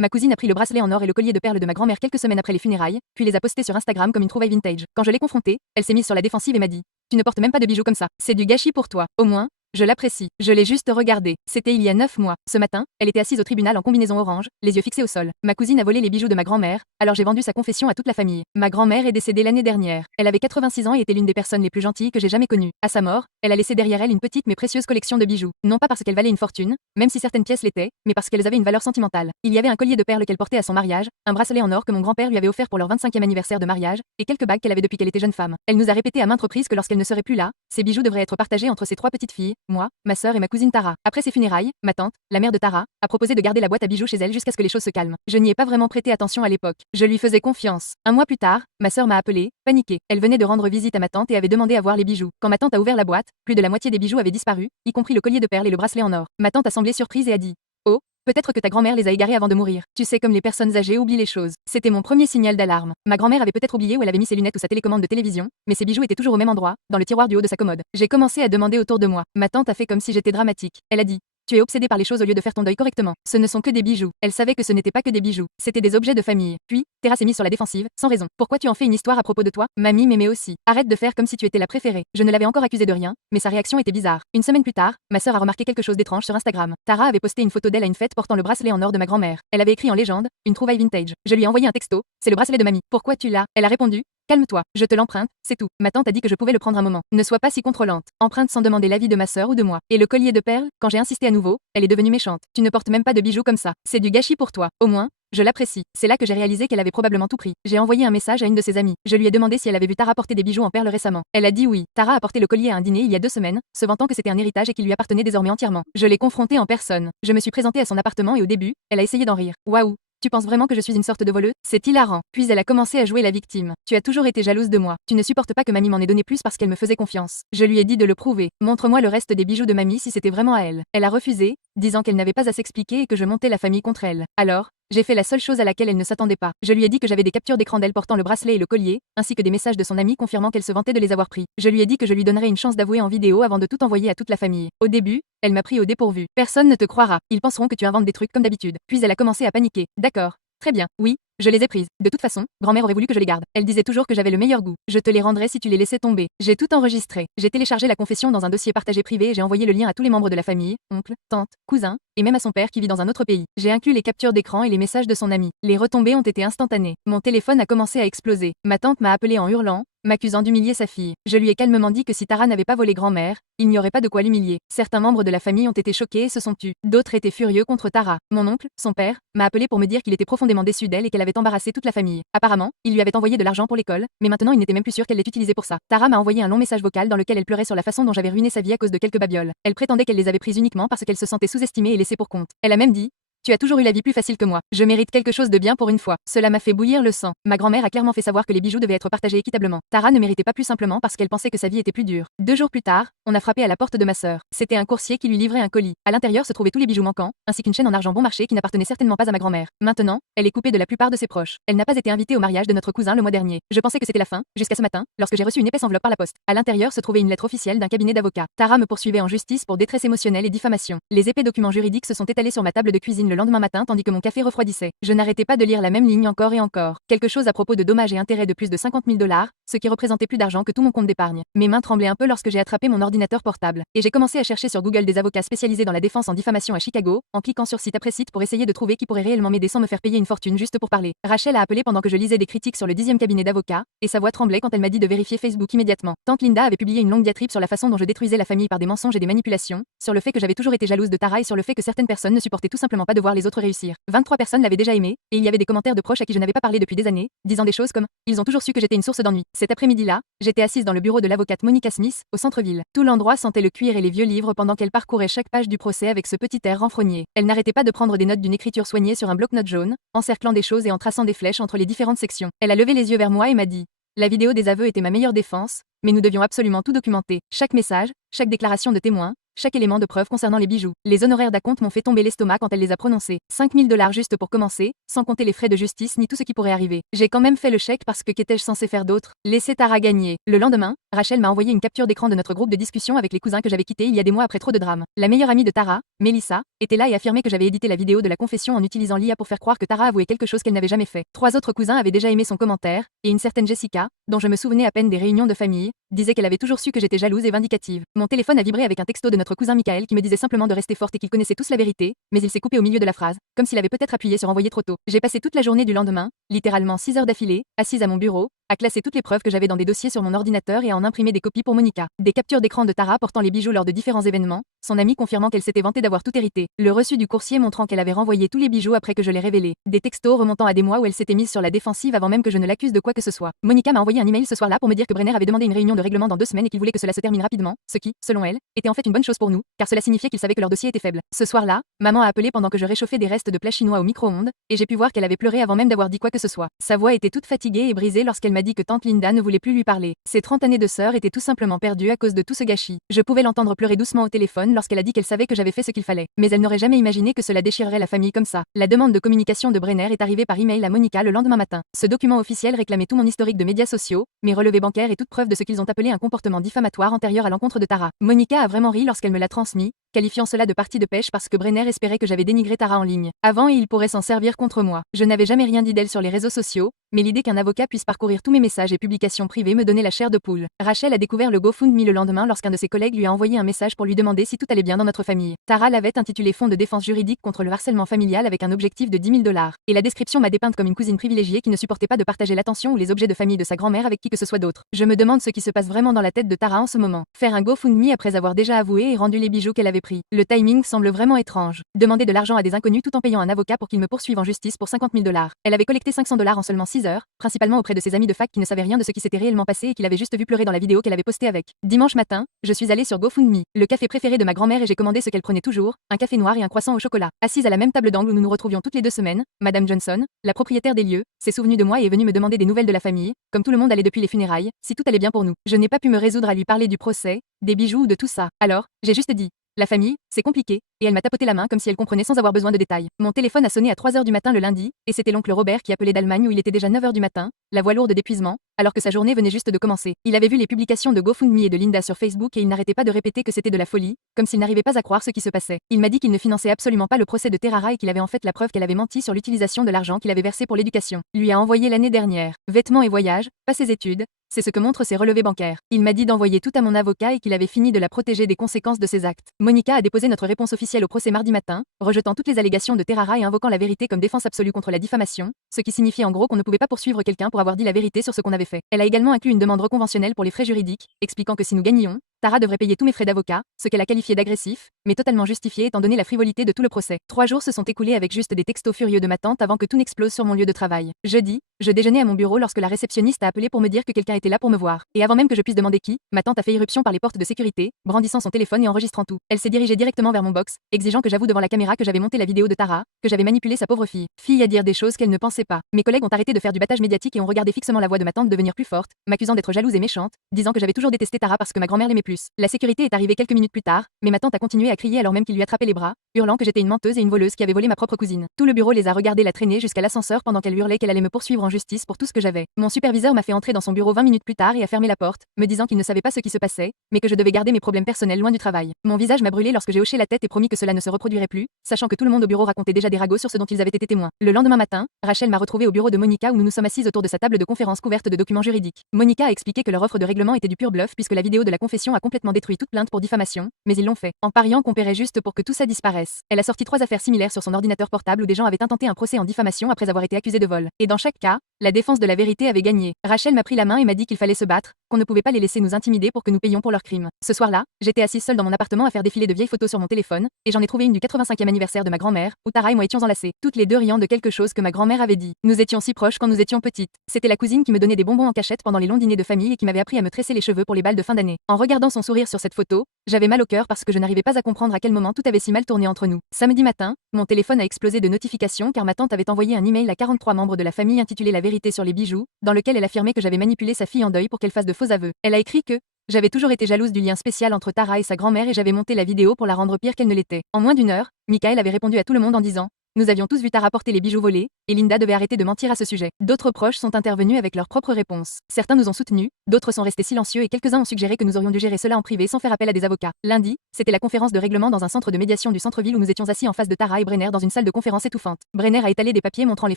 Ma cousine a pris le bracelet en or et le collier de perles de ma grand-mère quelques semaines après les funérailles, puis les a postés sur Instagram comme une trouvaille vintage. Quand je l'ai confrontée, elle s'est mise sur la défensive et m'a dit: Tu ne portes même pas de bijoux comme ça. C'est du gâchis pour toi. Au moins, je l'apprécie. Je l'ai juste regardé. C'était il y a 9 mois. Ce matin, elle était assise au tribunal en combinaison orange, les yeux fixés au sol. Ma cousine a volé les bijoux de ma grand-mère, alors j'ai vendu sa confession à toute la famille. Ma grand-mère est décédée l'année dernière. Elle avait 86 ans et était l'une des personnes les plus gentilles que j'ai jamais connues. À sa mort, elle a laissé derrière elle une petite mais précieuse collection de bijoux. Non pas parce qu'elle valait une fortune, même si certaines pièces l'étaient, mais parce qu'elles avaient une valeur sentimentale. Il y avait un collier de perles qu'elle portait à son mariage, un bracelet en or que mon grand-père lui avait offert pour leur 25e anniversaire de mariage, et quelques bagues qu'elle avait depuis qu'elle était jeune femme. Elle nous a répété à maintes reprises que lorsqu'elle ne serait plus là, ces bijoux devraient être partagés entre ses 3 petites filles, moi, ma sœur et ma cousine Tara. Après ses funérailles, ma tante, la mère de Tara, a proposé de garder la boîte à bijoux chez elle jusqu'à ce que les choses se calment. Je n'y ai pas vraiment prêté attention à l'époque. Je lui faisais confiance. Un mois plus tard, ma sœur m'a appelée, paniquée. Elle venait de rendre visite à ma tante et avait demandé à voir les bijoux. Quand ma tante a ouvert la boîte, plus de la moitié des bijoux avaient disparu, y compris le collier de perles et le bracelet en or. Ma tante a semblé surprise et a dit: Oh, peut-être que ta grand-mère les a égarés avant de mourir. Tu sais comme les personnes âgées oublient les choses. C'était mon premier signal d'alarme. Ma grand-mère avait peut-être oublié où elle avait mis ses lunettes ou sa télécommande de télévision, mais ses bijoux étaient toujours au même endroit, dans le tiroir du haut de sa commode. J'ai commencé à demander autour de moi. Ma tante a fait comme si j'étais dramatique. Elle a dit: Tu es obsédée par les choses au lieu de faire ton deuil correctement. Ce ne sont que des bijoux. Elle savait que ce n'était pas que des bijoux. C'était des objets de famille. Puis, Terra s'est mise sur la défensive, sans raison. Pourquoi tu en fais une histoire à propos de toi? Mamie m'aimait aussi. Arrête de faire comme si tu étais la préférée. Je ne l'avais encore accusée de rien, mais sa réaction était bizarre. Une semaine plus tard, ma sœur a remarqué quelque chose d'étrange sur Instagram. Tara avait posté une photo d'elle à une fête portant le bracelet en or de ma grand-mère. Elle avait écrit en légende: Une trouvaille vintage. Je lui ai envoyé un texto: C'est le bracelet de mamie. Pourquoi tu l'as? Elle a répondu: Calme-toi, je te l'emprunte, c'est tout. Ma tante a dit que je pouvais le prendre un moment. Ne sois pas si contrôlante. Emprunte sans demander l'avis de ma sœur ou de moi. Et le collier de perles, quand j'ai insisté à nouveau, elle est devenue méchante. Tu ne portes même pas de bijoux comme ça. C'est du gâchis pour toi. Au moins, je l'apprécie. C'est là que j'ai réalisé qu'elle avait probablement tout pris. J'ai envoyé un message à une de ses amies. Je lui ai demandé si elle avait vu Tara porter des bijoux en perles récemment. Elle a dit oui. Tara a porté le collier à un dîner il y a 2 semaines, se vantant que c'était un héritage et qu'il lui appartenait désormais entièrement. Je l'ai confrontée en personne. Je me suis présentée à son appartement et au début, elle a essayé d'en rire. Waouh! Tu penses vraiment que je suis une sorte de voleuse? C'est hilarant. Puis elle a commencé à jouer la victime. Tu as toujours été jalouse de moi. Tu ne supportes pas que mamie m'en ait donné plus parce qu'elle me faisait confiance. Je lui ai dit de le prouver. Montre-moi le reste des bijoux de mamie si c'était vraiment à elle. Elle a refusé, disant qu'elle n'avait pas à s'expliquer et que je montais la famille contre elle. Alors, j'ai fait la seule chose à laquelle elle ne s'attendait pas. Je lui ai dit que j'avais des captures d'écran d'elle portant le bracelet et le collier, ainsi que des messages de son amie confirmant qu'elle se vantait de les avoir pris. Je lui ai dit que je lui donnerais une chance d'avouer en vidéo avant de tout envoyer à toute la famille. Au début, elle m'a pris au dépourvu. Personne ne te croira. Ils penseront que tu inventes des trucs comme d'habitude. Puis elle a commencé à paniquer. D'accord. Très bien, oui, je les ai prises. De toute façon, grand-mère aurait voulu que je les garde. Elle disait toujours que j'avais le meilleur goût. Je te les rendrais si tu les laissais tomber. J'ai tout enregistré. J'ai téléchargé la confession dans un dossier partagé privé et j'ai envoyé le lien à tous les membres de la famille, oncle, tante, cousin, et même à son père qui vit dans un autre pays. J'ai inclus les captures d'écran et les messages de son ami. Les retombées ont été instantanées. Mon téléphone a commencé à exploser. Ma tante m'a appelé en hurlant, m'accusant d'humilier sa fille. Je lui ai calmement dit que si Tara n'avait pas volé grand-mère, il n'y aurait pas de quoi l'humilier. Certains membres de la famille ont été choqués et se sont tus. D'autres étaient furieux contre Tara. Mon oncle, son père, m'a appelé pour me dire qu'il était profondément déçu d'elle et qu'elle avait embarrassé toute la famille. Apparemment, il lui avait envoyé de l'argent pour l'école, mais maintenant il n'était même plus sûr qu'elle l'ait utilisé pour ça. Tara m'a envoyé un long message vocal dans lequel elle pleurait sur la façon dont j'avais ruiné sa vie à cause de quelques babioles. Elle prétendait qu'elle les avait prises uniquement parce qu'elle se sentait sous-estimée et laissée pour compte. Elle a même dit: Tu as toujours eu la vie plus facile que moi. Je mérite quelque chose de bien pour une fois. Cela m'a fait bouillir le sang. Ma grand-mère a clairement fait savoir que les bijoux devaient être partagés équitablement. Tara ne méritait pas plus simplement parce qu'elle pensait que sa vie était plus dure. 2 jours plus tard, on a frappé à la porte de ma sœur. C'était un coursier qui lui livrait un colis. À l'intérieur se trouvaient tous les bijoux manquants, ainsi qu'une chaîne en argent bon marché qui n'appartenait certainement pas à ma grand-mère. Maintenant, elle est coupée de la plupart de ses proches. Elle n'a pas été invitée au mariage de notre cousin le mois dernier. Je pensais que c'était la fin, jusqu'à ce matin, lorsque j'ai reçu une épaisse enveloppe par la poste. À l'intérieur se trouvait une lettre officielle d'un cabinet d'avocats. Tara me poursuivait en justice pour détresse émotionnelle et diffamation. Les épais documents juridiques se sont étalés sur ma table de cuisine le lendemain matin tandis que mon café refroidissait. Je n'arrêtais pas de lire la même ligne encore et encore. Quelque chose à propos de dommages et intérêts de plus de 50 000 $, ce qui représentait plus d'argent que tout mon compte d'épargne. Mes mains tremblaient un peu lorsque j'ai attrapé mon ordinateur portable. Et j'ai commencé à chercher sur Google des avocats spécialisés dans la défense en diffamation à Chicago, en cliquant sur site après site pour essayer de trouver qui pourrait réellement m'aider sans me faire payer une fortune juste pour parler. Rachel a appelé pendant que je lisais des critiques sur le 10e cabinet d'avocats, et sa voix tremblait quand elle m'a dit de vérifier Facebook immédiatement. Tante Linda avait publié une longue diatribe sur la façon dont je détruisais la famille par des mensonges et des manipulations, sur le fait que j'avais toujours été jalouse de Tara et sur le fait que certaines personnes ne supportaient tout simplement pas de voir les autres réussir. 23 personnes l'avaient déjà aimé, et il y avait des commentaires de proches à qui je n'avais pas parlé depuis des années, disant des choses comme: Ils ont toujours su que j'étais une source d'ennui. Cet après-midi-là, j'étais assise dans le bureau de l'avocate Monica Smith, au centre-ville. Tout l'endroit sentait le cuir et les vieux livres pendant qu'elle parcourait chaque page du procès avec ce petit air renfrogné. Elle n'arrêtait pas de prendre des notes d'une écriture soignée sur un bloc-notes jaune, encerclant des choses et en traçant des flèches entre les différentes sections. Elle a levé les yeux vers moi et m'a dit: La vidéo des aveux était ma meilleure défense, mais nous devions absolument tout documenter. Chaque message, chaque déclaration de témoin, chaque élément de preuve concernant les bijoux. Les honoraires d'acompte m'ont fait tomber l'estomac quand elle les a prononcés. 5000 $ juste pour commencer, sans compter les frais de justice ni tout ce qui pourrait arriver. J'ai quand même fait le chèque parce que qu'étais-je censé faire d'autre? Laisser Tara gagner. Le lendemain, Rachel m'a envoyé une capture d'écran de notre groupe de discussion avec les cousins que j'avais quittés il y a des mois après trop de drames. La meilleure amie de Tara, Melissa, était là et affirmait que j'avais édité la vidéo de la confession en utilisant l'IA pour faire croire que Tara avouait quelque chose qu'elle n'avait jamais fait. 3 autres cousins avaient déjà aimé son commentaire, et une certaine Jessica, dont je me souvenais à peine des réunions de famille, disait qu'elle avait toujours su que j'étais jalouse et vindicative. Mon téléphone a vibré avec un texto de notre cousin Michael qui me disait simplement de rester forte et qu'il connaissait tous la vérité, mais il s'est coupé au milieu de la phrase, comme s'il avait peut-être appuyé sur envoyer trop tôt. J'ai passé toute la journée du lendemain, littéralement 6 heures d'affilée, assise à mon bureau, à classer toutes les preuves que j'avais dans des dossiers sur mon ordinateur et à en imprimer des copies pour Monica. Des captures d'écran de Tara portant les bijoux lors de différents événements, son amie confirmant qu'elle s'était vantée d'avoir tout hérité, le reçu du coursier montrant qu'elle avait renvoyé tous les bijoux après que je les révélés, des textos remontant à des mois où elle s'était mise sur la défensive avant même que je ne l'accuse de quoi que ce soit. Monica m'a envoyé un email ce soir-là pour me dire que Brenner avait demandé une réunion de règlement dans 2 semaines et qu'il voulait que cela se termine rapidement, ce qui, selon elle, était en fait une bonne chose pour nous, car cela signifiait qu'il savait que leur dossier était faible. Ce soir-là, maman a appelé pendant que je réchauffais des restes de plats chinois au micro-ondes, et j'ai pu voir qu'elle avait pleuré avant même d'avoir dit quoi que ce soit. Sa voix était toute fatiguée et brisée lorsqu'elle m'a dit que tante Linda ne voulait plus lui parler. Ses 30 années de sœur étaient tout simplement perdues à cause de tout ce gâchis. Je pouvais l'entendre pleurer doucement au téléphone lorsqu'elle a dit qu'elle savait que j'avais fait ce qu'il fallait, mais elle n'aurait jamais imaginé que cela déchirerait la famille comme ça. La demande de communication de Brenner est arrivée par email à Monica le lendemain matin. Ce document officiel réclamait tout mon historique de médias sociaux, mes relevés bancaires et toute preuve de ce qu'ils ont appelé un comportement diffamatoire antérieur à l'encontre de Tara. Monica a vraiment ri lorsqu'elle me l'a transmis, qualifiant cela de partie de pêche parce que Brenner espérait que j'avais dénigré Tara en ligne. Avant et il pourrait s'en servir contre moi. Je n'avais jamais rien dit d'elle sur les réseaux sociaux, mais l'idée qu'un avocat puisse parcourir tous mes messages et publications privées me donnait la chair de poule. Rachel a découvert le GoFundMe le lendemain lorsqu'un de ses collègues lui a envoyé un message pour lui demander si tout allait bien dans notre famille. Tara l'avait intitulé Fonds de défense juridique contre le harcèlement familial avec un objectif de 10 000 $. Et la description m'a dépeinte comme une cousine privilégiée qui ne supportait pas de partager l'attention ou les objets de famille de sa grand-mère avec qui que ce soit d'autre. Je me demande ce qui se passe vraiment dans la tête de Tara en ce moment. Faire un GoFundMe après avoir déjà avoué et rendu les bijoux qu'elle avait pris. Le timing semble vraiment étrange. Demander de l'argent à des inconnus tout en payant un avocat pour qu'il me poursuive en justice pour 50 000 $. Elle avait collecté 500 $ en seulement 6 heures, principalement auprès de ses amis de fac qui ne savaient rien de ce qui s'était réellement passé et qui l'avaient juste vu pleurer dans la vidéo qu'elle avait postée avec. Dimanche matin, je suis allée sur GoFundMe, le café préféré de ma grand-mère et j'ai commandé ce qu'elle prenait toujours, un café noir et un croissant au chocolat. Assise à la même table d'angle où nous nous retrouvions toutes les 2 semaines, Madame Johnson, la propriétaire des lieux, s'est souvenue de moi et est venue me demander des nouvelles de la famille, comme tout le monde allait depuis les funérailles, si tout allait bien pour nous. Je n'ai pas pu me résoudre à lui parler du procès, des bijoux ou de tout ça. Alors, j'ai juste dit, la famille, c'est compliqué, et elle m'a tapoté la main comme si elle comprenait sans avoir besoin de détails. Mon téléphone a sonné à 3 heures du matin le lundi, et c'était l'oncle Robert qui appelait d'Allemagne où il était déjà 9 heures du matin, la voix lourde d'épuisement, alors que sa journée venait juste de commencer. Il avait vu les publications de GoFundMe et de Linda sur Facebook et il n'arrêtait pas de répéter que c'était de la folie, comme s'il n'arrivait pas à croire ce qui se passait. Il m'a dit qu'il ne finançait absolument pas le procès de Terrara et qu'il avait en fait la preuve qu'elle avait menti sur l'utilisation de l'argent qu'il avait versé pour l'éducation. Lui a envoyé l'année dernière. Vêtements et voyages, pas ses études. C'est ce que montrent ses relevés bancaires. Il m'a dit d'envoyer tout à mon avocat et qu'il avait fini de la protéger des conséquences de ses actes. Monica a déposé notre réponse officielle au procès mardi matin, rejetant toutes les allégations de Terrara et invoquant la vérité comme défense absolue contre la diffamation, ce qui signifie en gros qu'on ne pouvait pas poursuivre quelqu'un pour avoir dit la vérité sur ce qu'on avait fait. Elle a également inclus une demande reconventionnelle pour les frais juridiques, expliquant que si nous gagnions, Tara devrait payer tous mes frais d'avocat, ce qu'elle a qualifié d'agressif, mais totalement justifié étant donné la frivolité de tout le procès. 3 jours se sont écoulés avec juste des textos furieux de ma tante avant que tout n'explose sur mon lieu de travail. Jeudi, je déjeunais à mon bureau lorsque la réceptionniste a appelé pour me dire que quelqu'un était là pour me voir. Et avant même que je puisse demander qui, ma tante a fait irruption par les portes de sécurité, brandissant son téléphone et enregistrant tout. Elle s'est dirigée directement vers mon box, exigeant que j'avoue devant la caméra que j'avais monté la vidéo de Tara, que j'avais manipulé sa pauvre fille. Fille à dire des choses qu'elle ne pensait pas. Mes collègues ont arrêté de faire du battage médiatique et ont regardé fixement la voix de ma tante devenir plus forte, m'accusant d'être jalouse et méchante, disant que j'avais toujours détesté Tara parce que ma grand-mère l'aimait plus. La sécurité est arrivée quelques minutes plus tard, mais ma tante a continué à crier alors même qu'il lui attrapait les bras, hurlant que j'étais une menteuse et une voleuse qui avait volé ma propre cousine. Tout le bureau les a regardés la traîner jusqu'à l'ascenseur pendant qu'elle hurlait qu'elle allait me poursuivre en justice pour tout ce que j'avais. Mon superviseur m'a fait entrer dans son bureau 20 minutes plus tard et a fermé la porte, me disant qu'il ne savait pas ce qui se passait, mais que je devais garder mes problèmes personnels loin du travail. Mon visage m'a brûlé lorsque j'ai hoché la tête et promis que cela ne se reproduirait plus, sachant que tout le monde au bureau racontait déjà des ragots sur ce dont ils avaient été témoins. Le lendemain matin, Rachel m'a retrouvé au bureau de Monica où nous nous sommes assises autour de sa table de conférence couverte de documents juridiques. Monica a expliqué que leur offre de règlement était du pur bluff puisque la vidéo de la confession a complètement détruit toute plainte pour diffamation, mais ils l'ont fait, en pariant qu'on paierait juste pour que tout ça disparaisse. Elle a sorti 3 affaires similaires sur son ordinateur portable où des gens avaient intenté un procès en diffamation après avoir été accusés de vol. Et dans chaque cas, la défense de la vérité avait gagné. Rachel m'a pris la main et m'a dit qu'il fallait se battre, qu'on ne pouvait pas les laisser nous intimider pour que nous payions pour leurs crimes. Ce soir-là, j'étais assise seule dans mon appartement à faire défiler de vieilles photos sur mon téléphone, et j'en ai trouvé une du 85e anniversaire de ma grand-mère, où Tara et moi étions enlacés, toutes les deux riant de quelque chose que ma grand-mère avait dit. Nous étions si proches quand nous étions petites. C'était la cousine qui me donnait des bonbons en cachette pendant les longs dîners de famille et qui m'avait appris à me tresser les cheveux pour les bals de fin d'année. En regardant son sourire sur cette photo, j'avais mal au cœur parce que je n'arrivais pas à comprendre à quel moment tout avait si mal tourné entre nous. Samedi matin, mon téléphone a explosé de notifications car ma tante avait envoyé un email à 43 membres de la famille intitulé La vérité sur les bijoux, dans lequel elle affirmait que j'avais manipulé sa fille en deuil pour qu'elle fasse de faux aveux. Elle a écrit que J'avais toujours été jalouse du lien spécial entre Tara et sa grand-mère et j'avais monté la vidéo pour la rendre pire qu'elle ne l'était. En moins d'une heure, Michael avait répondu à tout le monde en disant: nous avions tous vu Tara porter les bijoux volés, et Linda devait arrêter de mentir à ce sujet. D'autres proches sont intervenus avec leurs propres réponses. Certains nous ont soutenus, d'autres sont restés silencieux et quelques-uns ont suggéré que nous aurions dû gérer cela en privé sans faire appel à des avocats. Lundi, c'était la conférence de règlement dans un centre de médiation du centre-ville où nous étions assis en face de Tara et Brenner dans une salle de conférence étouffante. Brenner a étalé des papiers montrant les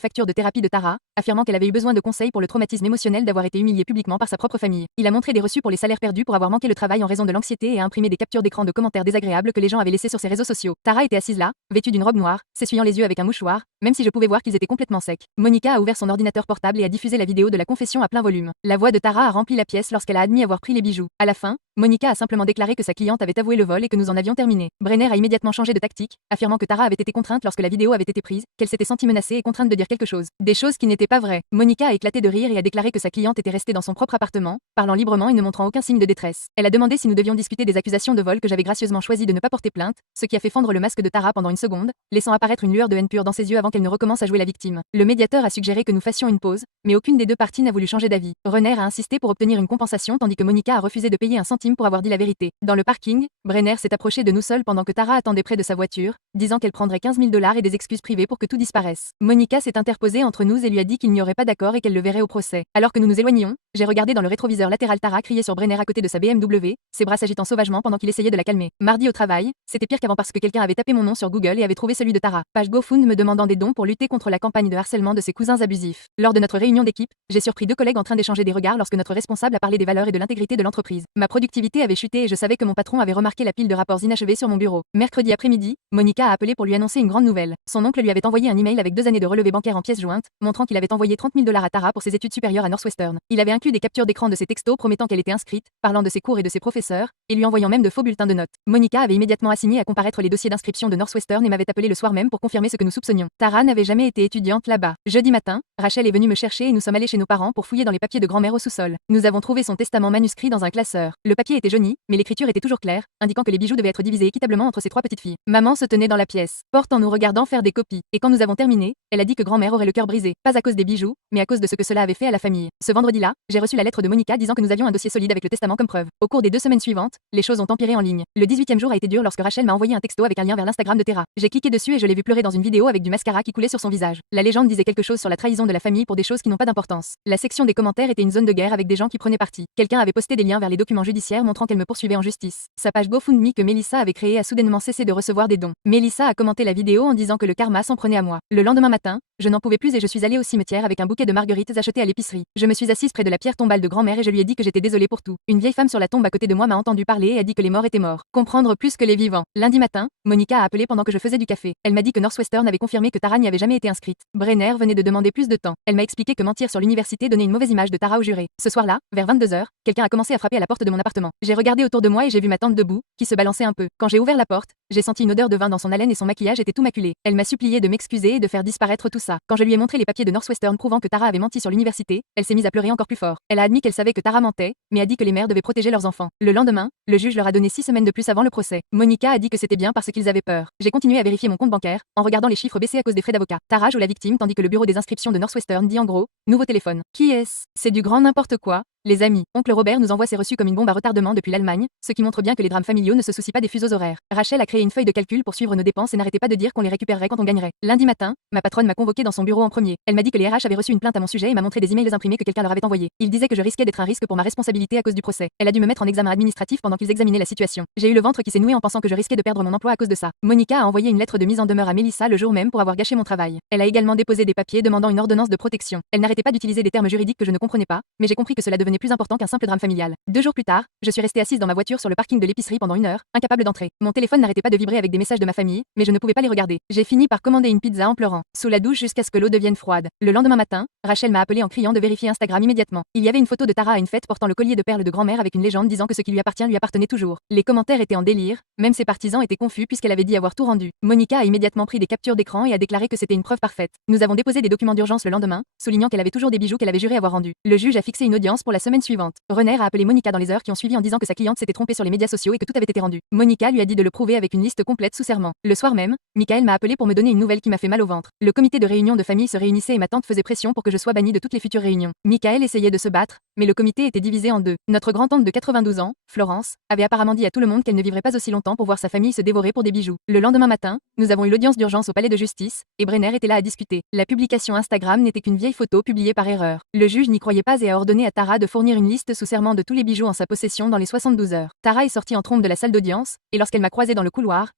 factures de thérapie de Tara, affirmant qu'elle avait eu besoin de conseils pour le traumatisme émotionnel d'avoir été humiliée publiquement par sa propre famille. Il a montré des reçus pour les salaires perdus pour avoir manqué le travail en raison de l'anxiété et a imprimé des captures d'écran de commentaires désagréables que les gens avaient laissés sur ses réseaux sociaux. Tara était assise là, vêtue d'une robe noire, s'essuyant les yeux avec un mouchoir, même si je pouvais voir qu'ils étaient complètement secs. Monica a ouvert son ordinateur portable et a diffusé la vidéo de la confession à plein volume. La voix de Tara a rempli la pièce lorsqu'elle a admis avoir pris les bijoux. À la fin, Monica a simplement déclaré que sa cliente avait avoué le vol et que nous en avions terminé. Brenner a immédiatement changé de tactique, affirmant que Tara avait été contrainte lorsque la vidéo avait été prise, qu'elle s'était sentie menacée et contrainte de dire quelque chose. Des choses qui n'étaient pas vraies. Monica a éclaté de rire et a déclaré que sa cliente était restée dans son propre appartement, parlant librement et ne montrant aucun signe de détresse. Elle a demandé si nous devions discuter des accusations de vol que j'avais gracieusement choisi de ne pas porter plainte, ce qui a fait fendre le masque de Tara pendant une seconde, laissant apparaître une lueur de haine pure dans ses yeux avant qu'elle ne recommence à jouer la victime. Le médiateur a suggéré que nous fassions une pause, mais aucune des deux parties n'a voulu changer d'avis. Brenner a insisté pour obtenir une compensation tandis que Monica a refusé de payer un centime pour avoir dit la vérité. Dans le parking, Brenner s'est approché de nous seuls pendant que Tara attendait près de sa voiture, disant qu'elle prendrait 15 000 $ et des excuses privées pour que tout disparaisse. Monica s'est interposée entre nous et lui a dit qu'il n'y aurait pas d'accord et qu'elle le verrait au procès. Alors que nous nous éloignions, j'ai regardé dans le rétroviseur latéral Tara crier sur Brenner à côté de sa BMW, ses bras s'agitant sauvagement pendant qu'il essayait de la calmer. Mardi au travail, c'était pire qu'avant parce que quelqu'un avait tapé mon nom sur Google et avait trouvé celui de Tara. Page GoFund me demandant des dons pour lutter contre la campagne de harcèlement de ses cousins abusifs. Lors de notre réunion d'équipe, j'ai surpris deux collègues en train d'échanger des regards lorsque notre responsable a parlé des valeurs et de l'intégrité de l'entreprise. Ma productivité avait chuté et je savais que mon patron avait remarqué la pile de rapports inachevés sur mon bureau. Mercredi après-midi, Monica a appelé pour lui annoncer une grande nouvelle. Son oncle lui avait envoyé un email avec 2 années de relevés bancaires en pièces jointes, montrant qu'il avait envoyé 30 000 $ à Tara pour ses études supérieures à Northwestern. Il avait inclus des captures d'écran de ses textos promettant qu'elle était inscrite, parlant de ses cours et de ses professeurs, et lui envoyant même de faux bulletins de notes. Monica avait immédiatement assigné à comparaître les dossiers d'inscription de Northwestern et m'avait appelé le soir même pour confirmer ce que nous soupçonnions. Tara n'avait jamais été étudiante là-bas. Jeudi matin, Rachel est venue me chercher et nous sommes allés chez nos parents pour fouiller dans les papiers de grand-mère au sous-sol. Nous avons trouvé son testament manuscrit dans un classeur. Le papier était jauni, mais l'écriture était toujours claire, indiquant que les bijoux devaient être divisés équitablement entre ses 3 petites filles. Maman se tenait dans la pièce, porte en nous regardant faire des copies, et quand nous avons terminé, elle a dit que grand-mère aurait le cœur brisé, pas à cause des bijoux, mais à cause de ce que cela avait fait à la famille. Ce vendredi-là, j'ai reçu la lettre de Monica disant que nous avions un dossier solide avec le testament comme preuve. Au cours des 2 semaines suivantes, les choses ont empiré en ligne. Le 18e jour a été dur lorsque Rachel m'a envoyé un texto avec un lien vers l'Instagram de Tara. J'ai cliqué dessus et je l'ai vu pleurer dans une vidéo avec du mascara qui coulait sur son visage. La légende disait quelque chose sur la trahison de la famille pour des choses qui n'ont pas d'importance. La section des commentaires était une zone de guerre avec des gens qui prenaient parti. Quelqu'un avait posté des liens vers les documents judiciaires montrant qu'elle me poursuivait en justice. Sa page GoFundMe que Melissa avait créée a soudainement cessé de recevoir des dons. Melissa a commenté la vidéo en disant que le karma s'en prenait à moi. Le lendemain matin, je n'en pouvais plus et je suis allée au cimetière avec un bouquet de marguerites achetées à l'épicerie. Je me suis assise près de la pierre tombale de grand-mère et je lui ai dit que j'étais désolée pour tout. Une vieille femme sur la tombe à côté de moi m'a entendu parler et a dit que les morts étaient morts. Comprendre plus que les vivants. Lundi matin, Monica a appelé pendant que je faisais du café. Elle m'a dit que Northwestern avait confirmé que Tara n'y avait jamais été inscrite. Brenner venait de demander plus de temps. Elle m'a expliqué que mentir sur l'université donnait une mauvaise image de Tara au juré. Ce soir-là, vers 22h, quelqu'un a commencé à frapper à la porte de mon appartement. J'ai regardé autour de moi et j'ai vu ma tante debout, qui se balançait un peu. Quand j'ai ouvert la porte, j'ai senti une odeur de vin dans son haleine et son maquillage était tout maculé. Elle m'a supplié de m'excuser et de faire disparaître tout ça. Quand je lui ai montré les papiers de Northwestern prouvant que Tara avait menti sur l'université, elle s'est mise à pleurer encore plus fort. Elle a admis qu'elle savait que Tara mentait, mais a dit que les mères devaient protéger leurs enfants. Le lendemain, le juge leur a donné 6 semaines de plus avant le procès. Monica a dit que c'était bien parce qu'ils avaient peur. J'ai continué à vérifier mon compte bancaire, en regardant les chiffres baisser à cause des frais d'avocat. Tara joue la victime tandis que le bureau des inscriptions de Northwestern dit en gros, nouveau téléphone. Qui est-ce? C'est du grand n'importe quoi. Les amis, oncle Robert nous envoie ses reçus comme une bombe à retardement depuis l'Allemagne, ce qui montre bien que les drames familiaux ne se soucient pas des fuseaux horaires. Rachel a créé une feuille de calcul pour suivre nos dépenses et n'arrêtait pas de dire qu'on les récupérerait quand on gagnerait. Lundi matin, ma patronne m'a convoqué dans son bureau en premier. Elle m'a dit que les RH avaient reçu une plainte à mon sujet et m'a montré des emails imprimés que quelqu'un leur avait envoyés. Ils disaient que je risquais d'être un risque pour ma responsabilité à cause du procès. Elle a dû me mettre en examen administratif pendant qu'ils examinaient la situation. J'ai eu le ventre qui s'est noué en pensant que je risquais de perdre mon emploi à cause de ça. Monica a envoyé une lettre de mise en demeure à Melissa le jour même pour avoir gâché mon travail. Elle a également déposé des papiers demandant une ordonnance de protection. Elle n'arrêtait pas d'utiliser des termes juridiques que je ne comprenais pas, mais j'ai compris que cela devenait plus important qu'un simple drame familial. 2 jours plus tard, je suis restée assise dans ma voiture sur le parking de l'épicerie pendant 1 heure, incapable d'entrer. Mon téléphone n'arrêtait pas de vibrer avec des messages de ma famille, mais je ne pouvais pas les regarder. J'ai fini par commander une pizza en pleurant, sous la douche jusqu'à ce que l'eau devienne froide. Le lendemain matin, Rachel m'a appelé en criant de vérifier Instagram immédiatement. Il y avait une photo de Tara à une fête portant le collier de perles de grand-mère avec une légende disant que ce qui lui appartenait toujours. Les commentaires étaient en délire, même ses partisans étaient confus puisqu'elle avait dit avoir tout rendu. Monica a immédiatement pris des captures d'écran et a déclaré que c'était une preuve parfaite. Nous avons déposé des documents d'urgence le lendemain, soulignant qu'elle avait toujours des bijoux qu'elle avait juré avoir rendus. Le juge a fixé une audience pour la semaine suivante. Renner a appelé Monica dans les heures qui ont suivi en disant que sa cliente s'était trompée sur les médias sociaux et que tout avait été rendu. Monica lui a dit de le prouver avec une liste complète sous serment. Le soir même, Michael m'a appelé pour me donner une nouvelle qui m'a fait mal au ventre. Le comité de réunion de famille se réunissait et ma tante faisait pression pour que je sois bannie de toutes les futures réunions. Michael essayait de se battre, mais le comité était divisé en deux. Notre grand-tante de 92 ans, Florence, avait apparemment dit à tout le monde qu'elle ne vivrait pas aussi longtemps pour voir sa famille se dévorer pour des bijoux. Le lendemain matin, nous avons eu l'audience d'urgence au palais de justice, et Brenner était là à discuter. La publication Instagram n'était qu'une vieille photo publiée par erreur. Le juge n'y croyait pas et a ordonné à Tara de fournir une liste sous serment de tous les bijoux en sa possession dans les 72 heures. Tara est sortie en trombe de la salle d'audience, et lorsqu'elle m'a croisée dans le couloir,